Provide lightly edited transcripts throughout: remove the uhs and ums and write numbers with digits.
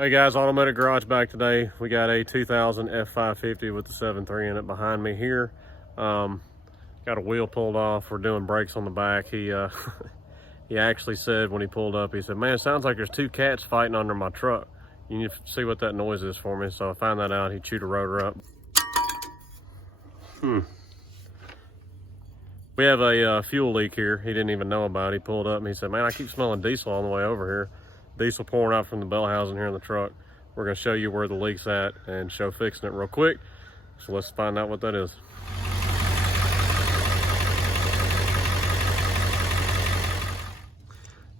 Hey guys, Automatic Garage back today. We got a 2000 F550 with the 7.3 in it behind me here. Got a wheel pulled off. We're doing brakes on the back. He he actually said when he pulled up, he said, "Man, it sounds like there's two cats fighting under my truck. You need to see what that noise is for me." So I found that out. He chewed a rotor up. We have a fuel leak here. He didn't even know about it. He pulled up and he said, "Man, I keep smelling diesel on the way over here." Diesel pouring out from the bell housing here in the truck. We're going to show you where the leak's at and show fixing it real quick. So let's find out what that is.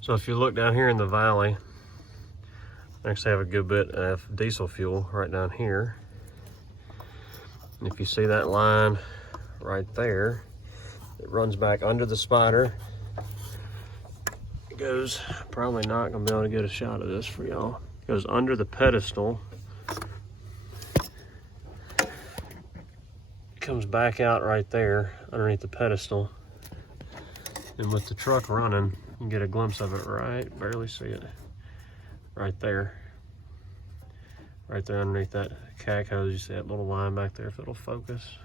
So if you look down here in the valley, I actually have a good bit of diesel fuel right down here. And if you see that line right there, it runs back under the spider. It goes, probably not gonna be able to get a shot of this for y'all. It goes under the pedestal. It comes back out right there underneath the pedestal. And with the truck running, you can get a glimpse of it right, barely see it. Right there. Right there underneath that cack hose, you see that little line back there, if it'll focus.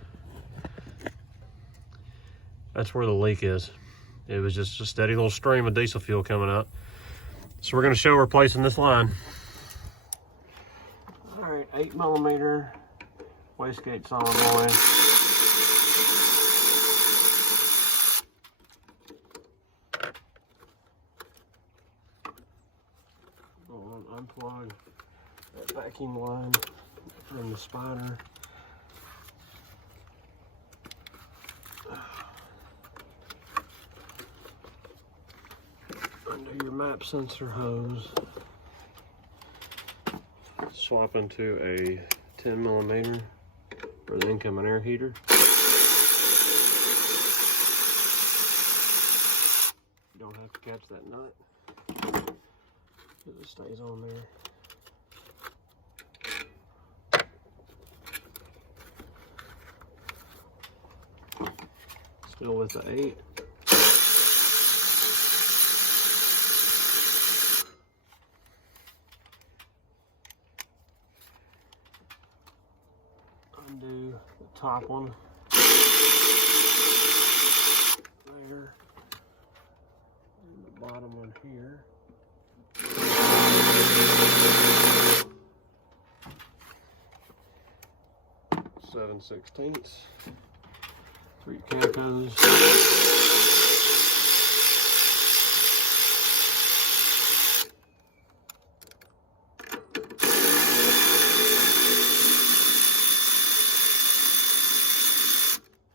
That's where the leak is. It was just a steady little stream of diesel fuel coming out. So we're gonna show replacing this line. All right, 8mm wastegate solenoid. Unplug that vacuum line from the spider. Under your map sensor hose. Swap into a 10mm for the incoming air heater. You don't have to catch that nut. It just stays on there. Still with the 8. Undo the top one. There. And the bottom one here. 7/16. 3 cancos.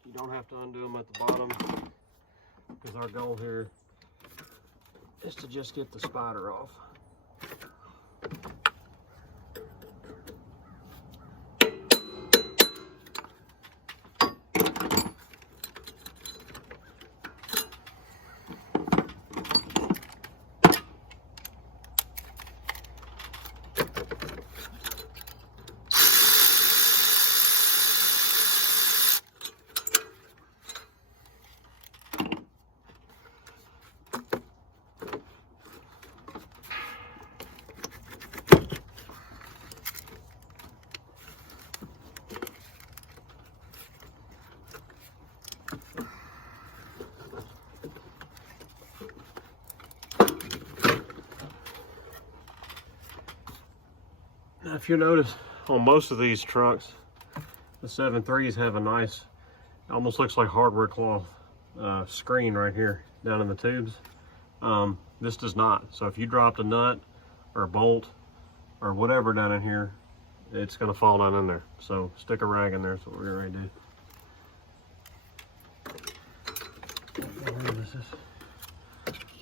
You don't have to undo them at the bottom because our goal here is to just get the spider off. Now, if you notice on most of these trucks, the 7.3s have a nice, almost looks like hardware cloth screen right here down in the tubes. This does not. So if you dropped a nut or a bolt or whatever down in here, it's going to fall down in there. So stick a rag in there. That's what we're going to do.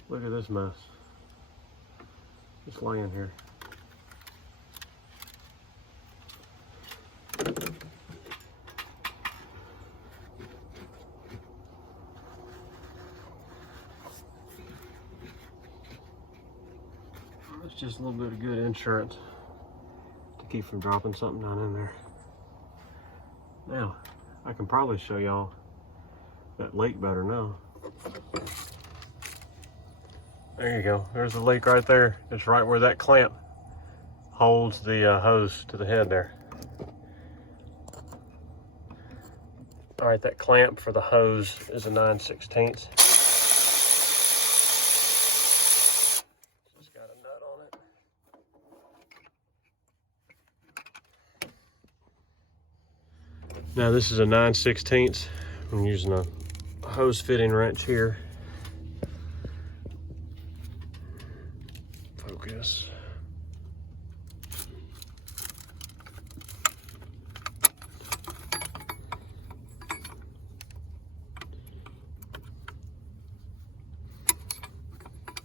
Look at this mess. Just laying here. It's just a little bit of good insurance to keep from dropping something down in there. Now, I can probably show y'all that leak better now. There you go. There's the leak right there. It's right where that clamp holds the hose to the head there. All right, that clamp for the hose is a 9/16. It's got a nut on it. Now this is a 9/16. I'm using a hose fitting wrench here. Focus.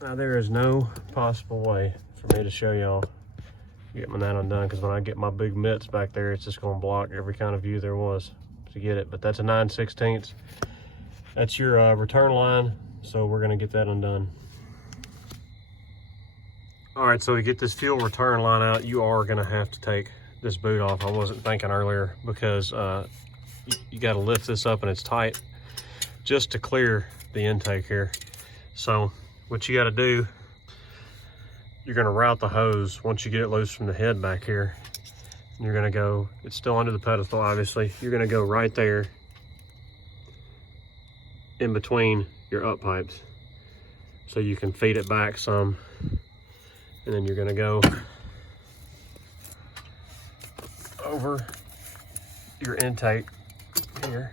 Now there is no possible way for me to show y'all getting that undone, because when I get my big mitts back there, it's just going to block every kind of view there was to get it. But that's a 9/16. That's your return line, so we're going to get that undone. All right, so to get this fuel return line out, you are going to have to take this boot off. I wasn't thinking earlier, because you got to lift this up and it's tight just to clear the intake here. So what you got to do, you're going to route the hose once you get it loose from the head back here. And you're going to go, it's still under the pedestal obviously, you're going to go right there in between your up pipes so you can feed it back some. And then you're going to go over your intake here,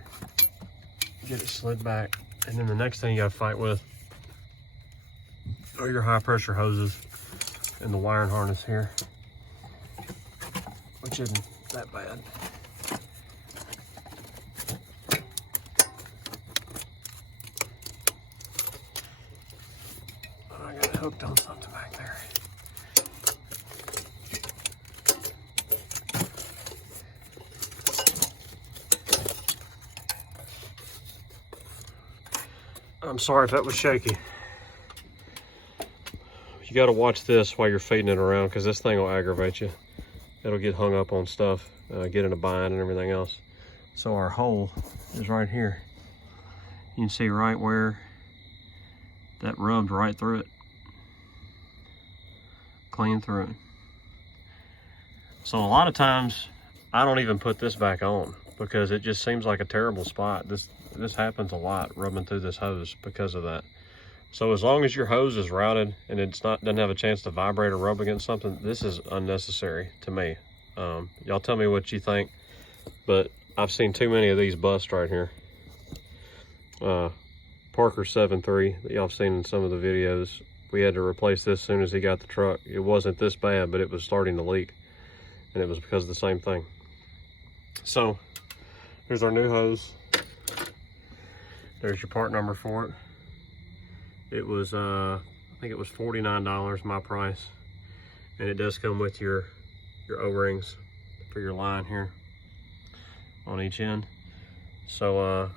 get it slid back. And then the next thing you got to fight with are your high pressure hoses and the wiring harness here, which isn't that bad. I got it hooked on something back there. I'm sorry if that was shaky. You got to watch this while you're feeding it around, because this thing will aggravate you. It'll get hung up on stuff, get in a bind and everything else. So our hole is right here. You can see right where that rubbed right through it. Clean through it. So a lot of times I don't even put this back on, because it just seems like a terrible spot. This happens a lot, rubbing through this hose because of that. So as long as your hose is routed and doesn't have a chance to vibrate or rub against something, this is unnecessary to me. Y'all tell me what you think, but I've seen too many of these bust right here. Parker 7.3 that y'all have seen in some of the videos, we had to replace this as soon as he got the truck. It wasn't this bad, but it was starting to leak, and it was because of the same thing. So here's our new hose. There's your part number for it. It was, I think it was $49, my price. And it does come with your O-rings for your line here on each end. So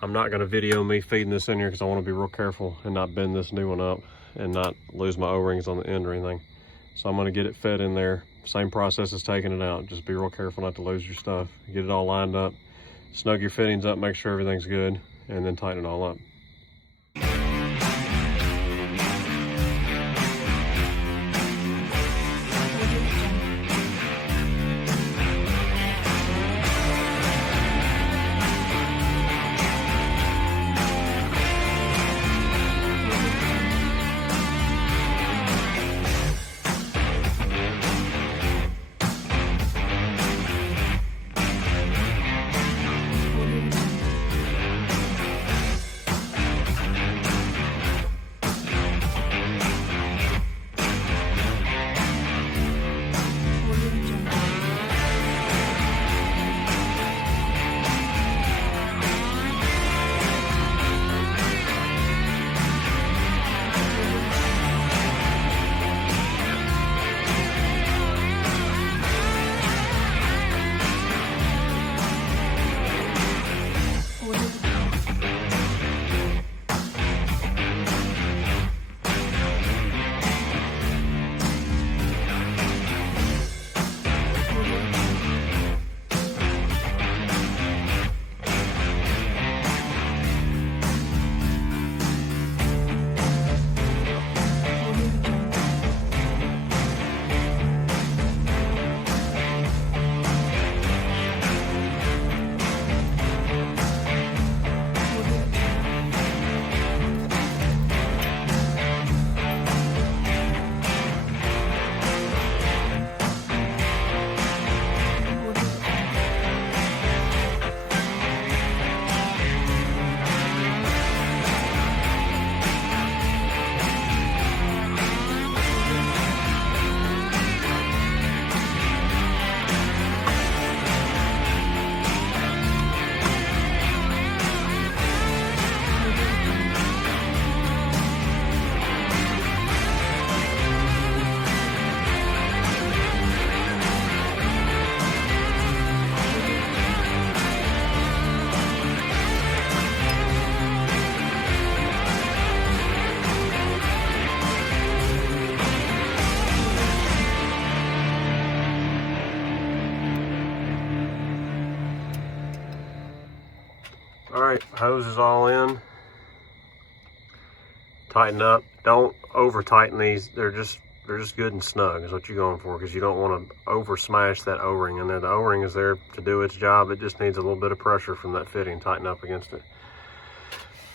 I'm not gonna video me feeding this in here, because I wanna be real careful and not bend this new one up and not lose my O-rings on the end or anything. So I'm gonna get it fed in there. Same process as taking it out. Just be real careful not to lose your stuff. Get it all lined up, snug your fittings up, make sure everything's good, and then tighten it all up. right, hose is all in. Tighten up. Don't over tighten these. They're just good and snug is what you're going for, because you don't want to over smash that O-ring. And then the O-ring is there to do its job. It just needs a little bit of pressure from that fitting. Tighten up against it.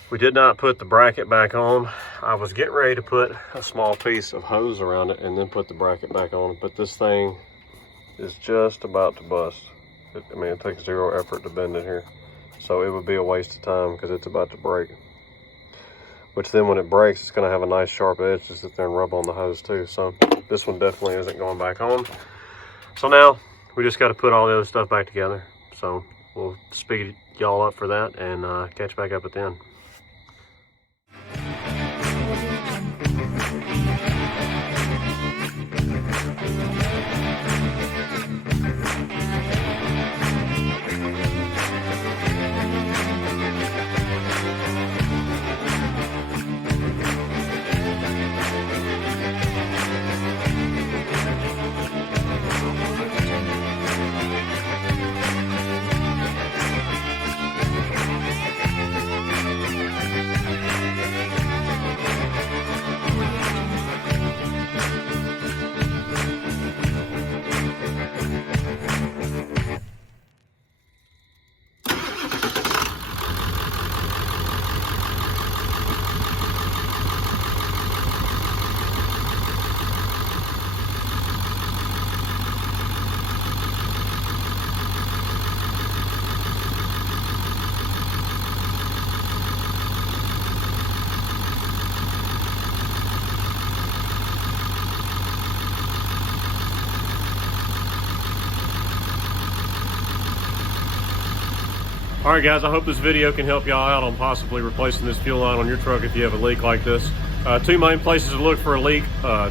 We did not put the bracket back on. I was getting ready to put a small piece of hose around it and then put the bracket back on, but this thing is just about to bust. I mean, it takes zero effort to bend it here. So it would be a waste of time because it's about to break. Which then when it breaks, it's gonna have a nice sharp edge to sit there and rub on the hose too. So this one definitely isn't going back on. So now we just gotta put all the other stuff back together. So we'll speed y'all up for that and catch back up at the end. All right, guys, I hope this video can help y'all out on possibly replacing this fuel line on your truck if you have a leak like this. Two main places to look for a leak,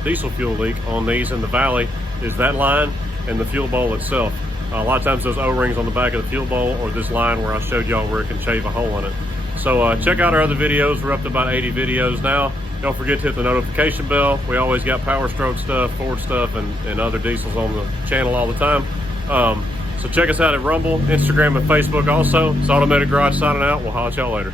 diesel fuel leak on these in the valley, is that line and the fuel bowl itself. A lot of times those O-rings on the back of the fuel bowl, or this line where I showed y'all where it can shave a hole in it. So check out our other videos. We're up to about 80 videos now. Don't forget to hit the notification bell. We always got Powerstroke stuff, Ford stuff, and other diesels on the channel all the time. So check us out at Rumble, Instagram, and Facebook also. It's Automated Garage signing out. We'll holler at y'all later.